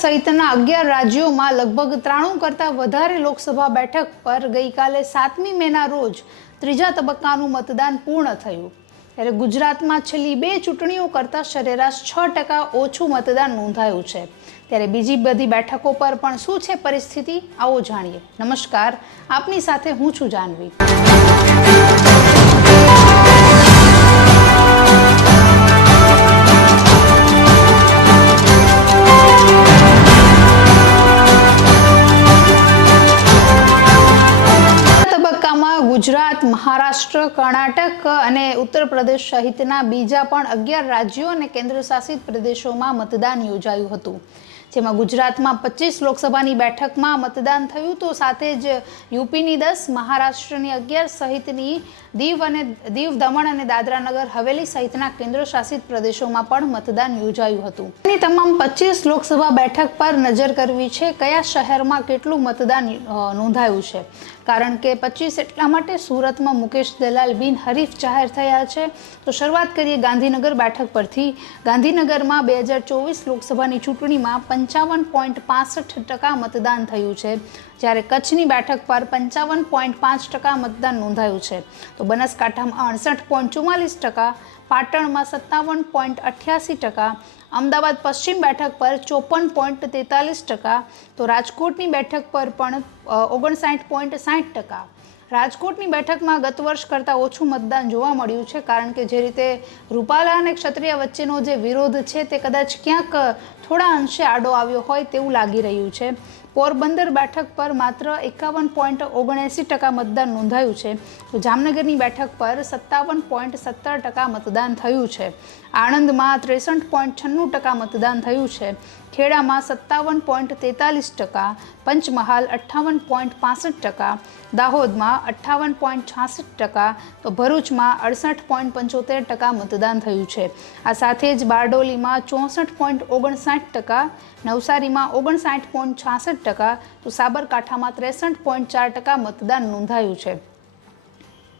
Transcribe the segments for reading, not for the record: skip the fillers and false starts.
સહિતના 11 રાજ્યોમાં લગભગ 93 કરતાં વધારે લોકસભા બેઠક પર ગઈકાલે 7મી મેના રોજ ત્રીજા તબક્કાનું મતદાન પૂર્ણ થયું. ત્યારે ગુજરાતમાં છેલ્લી 2 ચૂંટણીઓ કરતાં સરેરાશ 6% ઓછું મતદાન નોંધાયું છે. ત્યારે બીજી બધી બેઠકો પર પણ શું છે પરિસ્થિતિ, આવો જાણીએ. નમસ્કાર, આપની સાથે હું છું જાનવી. ગુજરાત, મહારાષ્ટ્ર, કર્ણાટક અને ઉત્તર પ્રદેશ સહિતના બીજા પણ 11 રાજ્યો અને કેન્દ્રશાસિત પ્રદેશોમાં મતદાન યોજાયું હતું. જેમાં ગુજરાતમાં 25 લોકસભાની બેઠકમાં મતદાન થયું, તો સાથે જ યુપીની 10, મહારાષ્ટ્રની 11 સહિતની દીવ, દમણ અને દાદરાનગર હવેલી સહિતના કેન્દ્રશાસિત પ્રદેશોમાં પણ મતદાન યોજાયું હતું. ની તમામ 25 લોકસભા બેઠક પર નજર કરવી છે કયા શહેરમાં કેટલું મતદાન નોંધાયું છે. કારણ કે 25 એટલા માટે સુરતમાં મુકેશ દલાલ બિનહરીફ જાહેર થયા છે. તો શરૂઆત કરીએ ગાંધીનગર બેઠક પરથી. ગાંધીનગરમાં 2024 લોકસભાની ચૂંટણીમાં 55.65% મતદાન થયું છે, જ્યારે કચ્છની બેઠક પર 55.5% મતદાન નોંધાયું છે. તો બનાસકાંઠામાં 68.44%, પાટણમાં 57.88%, અમદાવાદ પશ્ચિમ બેઠક પર 54.43%, તો રાજકોટની બેઠક પર પણ 59.60%. રાજકોટની બેઠકમાં ગત વર્ષ કરતાં ઓછું મતદાન જોવા મળ્યું છે, કારણ કે જે રીતે રૂપાલા અને ક્ષત્રિય વચ્ચેનો જે વિરોધ છે તે કદાચ ક્યાંક થોડા અંશે આડો આવ્યો હોય તેવું લાગી રહ્યું છે. પોરબંદર બેઠક પર માત્ર 51.79% મતદાન નોંધાયું છે. તો જામનગરની બેઠક પર 57.17% મતદાન થયું છે. આણંદમાં 63.96% મતદાન થયું છે. ખેડામાં 57.43%, પંચમહાલ 58.65%, દાહોદમાં 58.66%, તો ભરૂચમાં 68.75% મતદાન થયું છે. આ સાથે જ બારડોલીમાં 64.59%, નવસારીમાં 59.66%, તો સાબરકાંઠામાં 63.4% મતદાન નોંધાયું છે.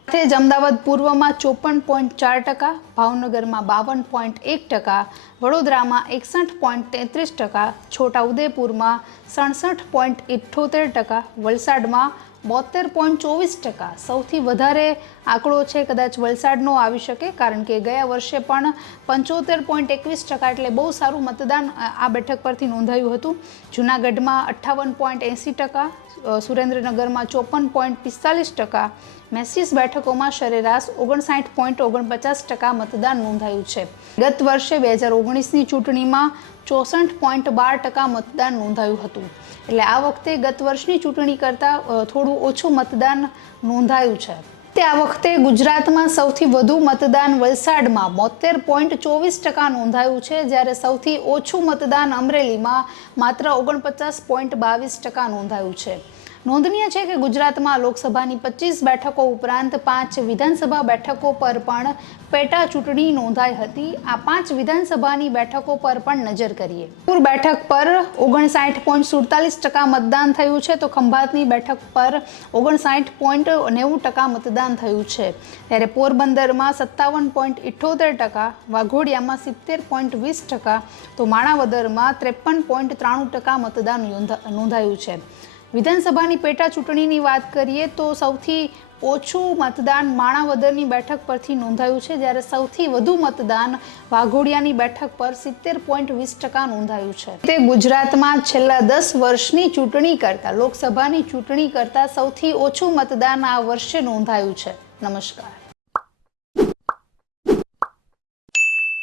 સાથે જ અમદાવાદ પૂર્વમાં 54.4%, ભાવનગરમાં 52.1%, વડોદરામાં 61.33%, છોટાઉદેપુરમાં 67.78%, વલસાડમાં 72.24%. સૌથી વધારે આંકડો છે કદાચ વલસાડનો આવી શકે, કારણ કે ગયા વર્ષે પણ 75.21%, એટલે બહુ સારું મતદાન આ બેઠક પરથી નોંધાયું હતું. જૂનાગઢમાં 58.80%, સુરેન્દ્રનગરમાં 54.45%, મેસીસ બેઠકોમાં સરેરાશ 59.49% મતદાન નોંધાયું છે. ગત વર્ષે 2019ની ચૂંટણીમાં 64.12% મતદાન નોંધાયું હતું. એટલે આ વખતે ગત વર્ષની ચૂંટણી કરતાં થોડું ઓછું મતદાન નોંધાયું છે. તે આ વખતે ગુજરાતમાં સૌથી વધુ મતદાન વલસાડમાં 72.24% નોંધાયું છે, જ્યારે સૌથી ઓછું મતદાન અમરેલીમાં માત્ર 49.22% નોંધાયું છે. નોંધનીય છે કે ગુજરાતમાં લોકસભાની 25 બેઠકો ઉપરાંત 5 વિધાનસભા બેઠકો પર પણ પેટા ચૂંટણી નોંધાઈ હતી. આ 5 વિધાનસભાની બેઠકો પર પણ નજર કરીએ. પૂર બેઠક પર 59.47% મતદાન થયું છે, તો ખંભાતની બેઠક પર 59.90% મતદાન થયું છે. ત્યારે પોરબંદરમાં 57.78%, વાઘોડિયામાં 70.20%, તો માણાવદરમાં 53.93% મતદાન નોંધાયું છે. વિધાનસભાની પેટા ચૂંટણીની વાત કરીએ તો સૌથી ઓછું મતદાન માણાવદરની બેઠક પરથી નોંધાયું છે, જ્યારે સૌથી વધુ મતદાન વાઘોડિયાની બેઠક પર 70.20% નોંધાયું છે. તે ગુજરાતમાં છેલ્લા 10 વર્ષની ચૂંટણી કરતાં, લોકસભાની ચૂંટણી કરતાં સૌથી ઓછું મતદાન આ વર્ષે નોંધાયું છે. નમસ્કાર.